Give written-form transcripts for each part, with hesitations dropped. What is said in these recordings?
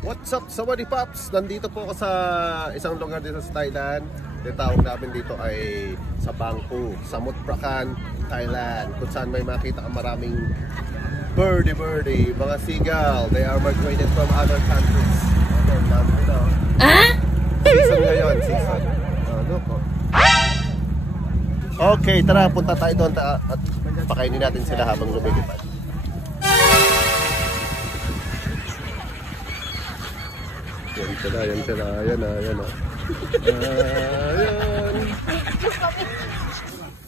What's up, Sawadee Pops? Nandito po ako sa isang lugar dito sa Thailand. Yung tawag namin dito ay sa Bangkok, Samut Prakan, Thailand. Kung saan may makita ka maraming birdie, mga seagull. They are migrated from other countries. Season ngayon, season. Ano po? Okay, tara, punta tayo doon at pakainin natin sila habang lumilipad. Yan sila, ayan.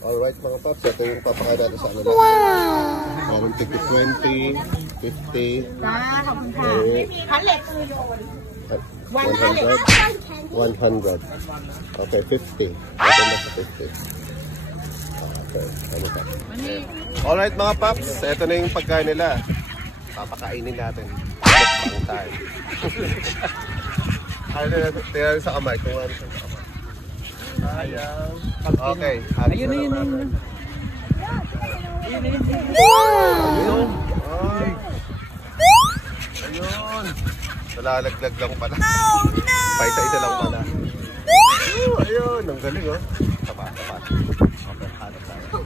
Alright mga paps, ito yung papakain natin sa ano na. Meron ticket 20, 50, 100. Okay, 50. Ito na sa 50. Okay, ano pa? Alright mga paps, ito na yung pagkain nila. Papakainin natin. Pang time. Tingnan sa kamay. Kung ano sa kamay. Sayang. Okay. Ayun. Ayun. Nalalaglag lang pala. Paisa-isa lang pala. Ayun. Ang galing oh. Tapat. Okay, hanap tayo.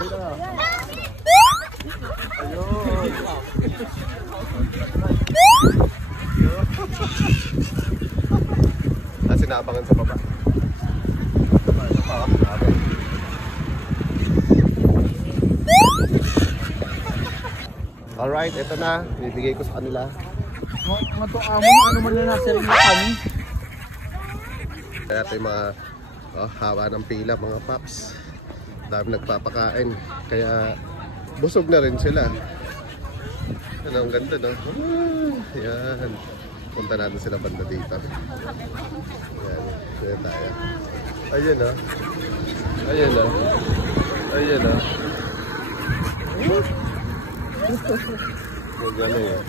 Dito. Ayun. Sinabangan sa baba. Alright, ito na. Bibigay ko sa kanila. Ano man na nasa rin kami. Kaya ito yung mga hawa ng pila mga paps. Dami nagpapakain. Kaya busog na rin sila. Ano, ang ganda no? Yan. Punta natin sila banda dito. Ayan tayo. Ayun o. Magaling o.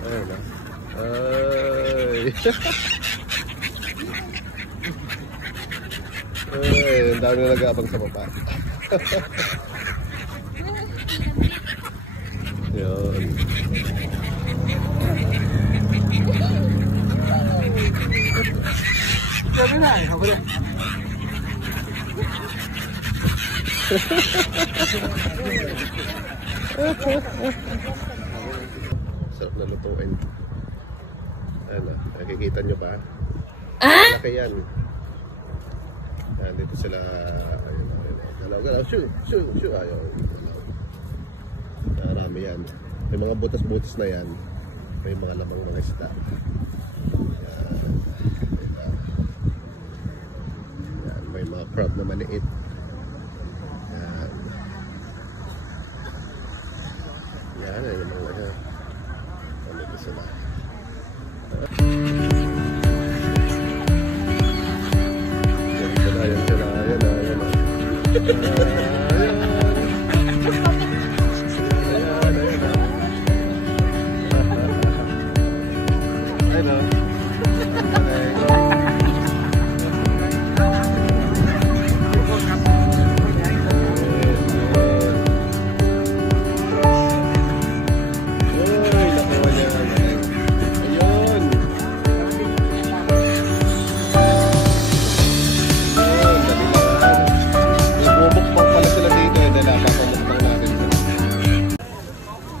Ayun o. Ay, ang dami na nag-aabang sa baba. Yun. Sarap na lutuin. Ano, nakikita nyo ba? Laki yan. Dito sila. Galaw. Shoo. Ayaw. Marami yan. May mga butas-butas na yan. May mga lamang mga isda. Yan. May mga crab na maliit. Yan. Yung mga dito sila. Yan sila.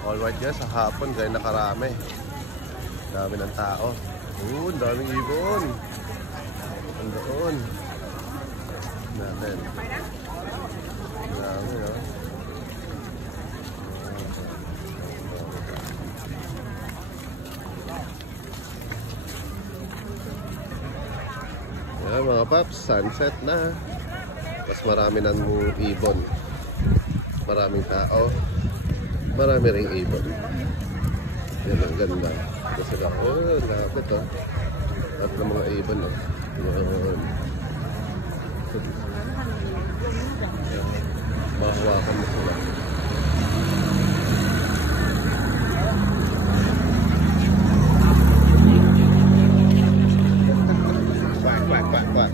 Alright guys, sa hapon dahil nakarami. Dami ng tao. Daming ibon. Andoon. Natin. Dami no. Yan mga paps, sunset na. Mas marami ng ibon. Maraming tao. Marami ring ibon. Yan ang ganda. Kasi sila, lapit oh. Lapit ng mga ibon oh. Yan. Mahawakan mo sila. Quack.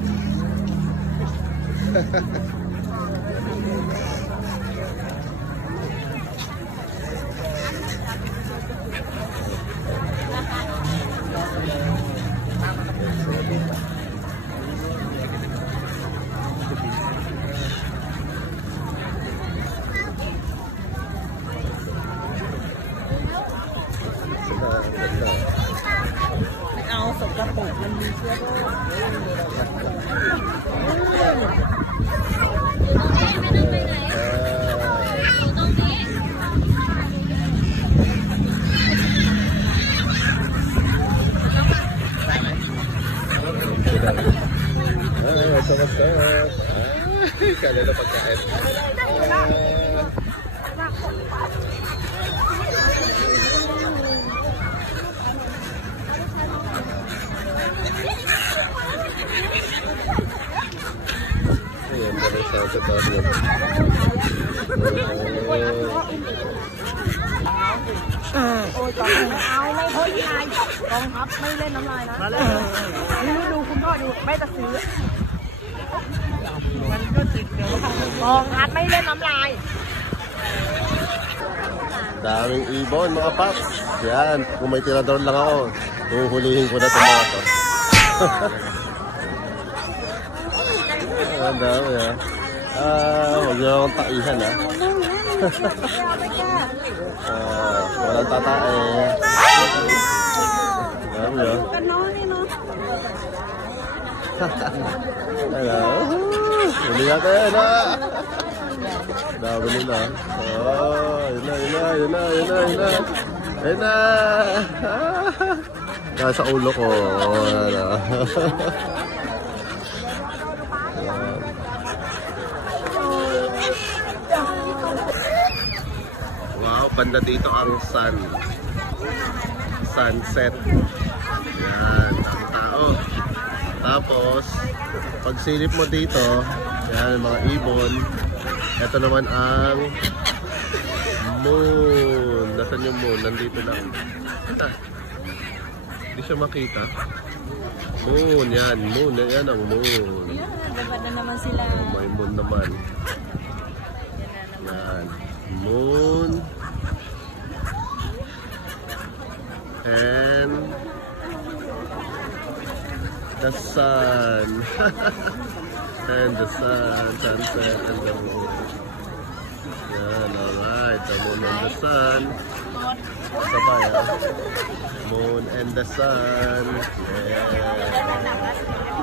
What's up? Kala na pagkain. Ayan, balik sa totoo niya.กองทัพไม่เล่นน้ำลายนะนี่ดูคุณพ่อดูไม่จะซื้อมันก็ติดเดี๋ยวกองทัพไม่เล่นน้ำลาย Daming ibon mga paps. Yan, kung may tirador lang ako, huhulihin ko na ito mga to. Ang dami ha. Huwag nyo akong taihan ha. Walang tatae. Dami ha. Hello. Huli natin ha. Dami nila. Yun na. Ayun na. Nasa ulo ko. Wow, banda dito ang sunset. Yan, ang tao. Tapos, pag silip mo dito, yan, mga ibon. Ito naman ang moon. Nasaan yung moon? Nandito lang. Hindi siya makita. Moon, yan. Moon, yan ang moon. Diba na naman sila? May moon naman. Yan. Moon. And the sun. And the sun, sunset, and the moon. Yan, alright. The moon and the sun. Sabay, ha? Moon and the sun. Yeah.